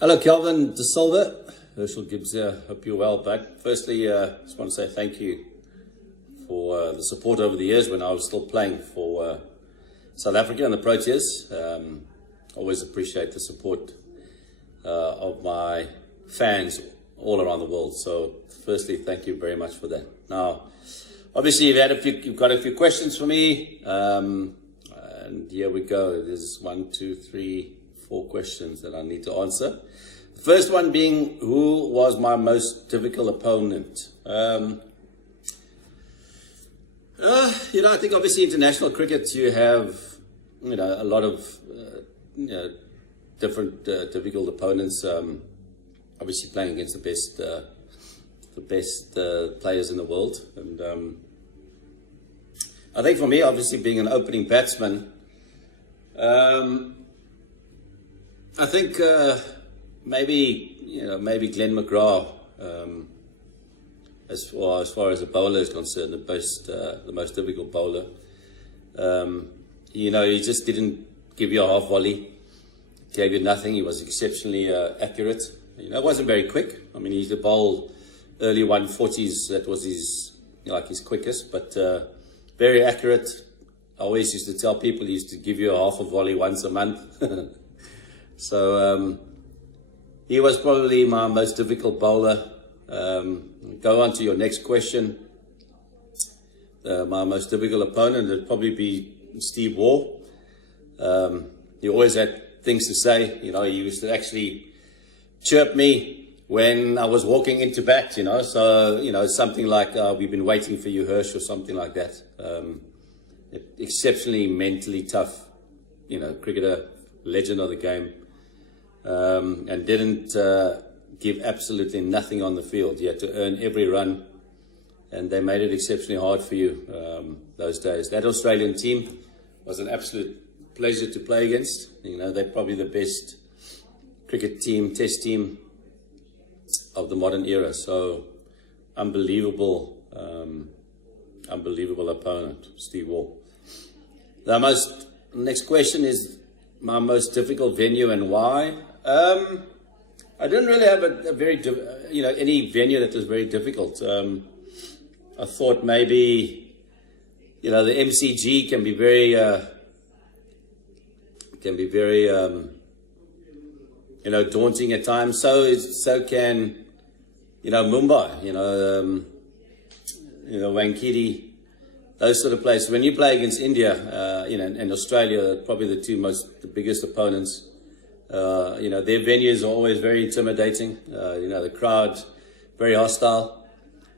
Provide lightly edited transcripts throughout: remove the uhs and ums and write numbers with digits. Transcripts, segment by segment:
Hello, Kelvin De Silva. Herchelle Gibbs here. Hope you're well back. Firstly, just want to say thank you for the support over the years when I was still playing for South Africa and the Proteas. Always appreciate the support of my fans all around the world. So, firstly, thank you very much for that. Now, obviously, you've got a few questions for me, and here we go. There's 1, 2, 3, 4 questions that I need to answer. The first one being, who was my most difficult opponent? I think obviously international cricket, you have, a lot of, different difficult opponents. Obviously playing against the best players in the world. And I think for me, obviously being an opening batsman, I think maybe Glenn McGrath, as far as a bowler is concerned, the most difficult bowler. He just didn't give you a half volley, gave you nothing. He was exceptionally accurate. It wasn't very quick. I mean, he used to bowl early 140s. That was his quickest, but very accurate. I always used to tell people he used to give you a half a volley once a month. So he was probably my most difficult bowler. Go on to your next question. My most difficult opponent would probably be Steve Waugh. He always had things to say. He used to actually chirp me when I was walking into bat, So, something like, we've been waiting for you, Hersh, or something like that. Exceptionally mentally tough, cricketer, legend of the game. And didn't give absolutely nothing on the field. You had to earn every run, and they made it exceptionally hard for you those days. That Australian team was an absolute pleasure to play against. They're probably the best cricket team, test team of the modern era. So unbelievable opponent, Steve Waugh. Next question is my most difficult venue and why. I didn't really have a very, any venue that was very difficult. I thought maybe, the MCG can be very, daunting at times. So can, Mumbai, Wankiri, those sort of places. When you play against India, and Australia, probably the biggest opponents. Their venues are always very intimidating. The crowd, very hostile.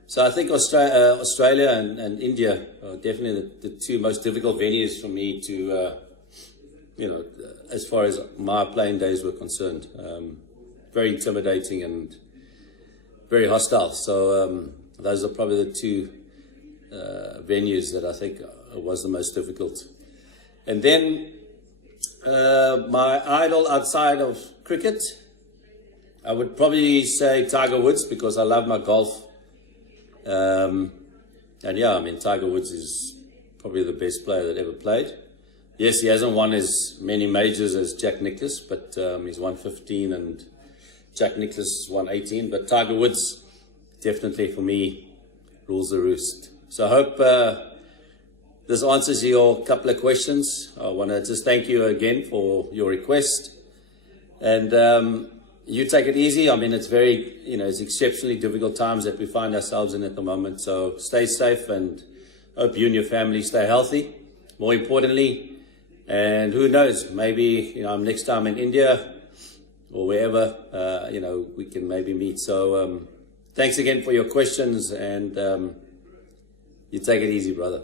So I think Australia and India are definitely the two most difficult venues for me to, as far as my playing days were concerned. Very intimidating and very hostile. So those are probably the two venues that I think was the most difficult. And then my idol outside of cricket, I would probably say Tiger Woods, because I love my golf. Tiger Woods is probably the best player that ever played. Yes, he hasn't won as many majors as Jack Nicklaus, but he's won 15 and Jack Nicklaus won 18. But Tiger Woods, definitely for me, rules the roost. So I hope this answers your couple of questions. I want to just thank you again for your request. And you take it easy. I mean, it's it's exceptionally difficult times that we find ourselves in at the moment. So stay safe and hope you and your family stay healthy, more importantly. And who knows, maybe, next time in India or wherever, we can maybe meet. So thanks again for your questions, and you take it easy, brother.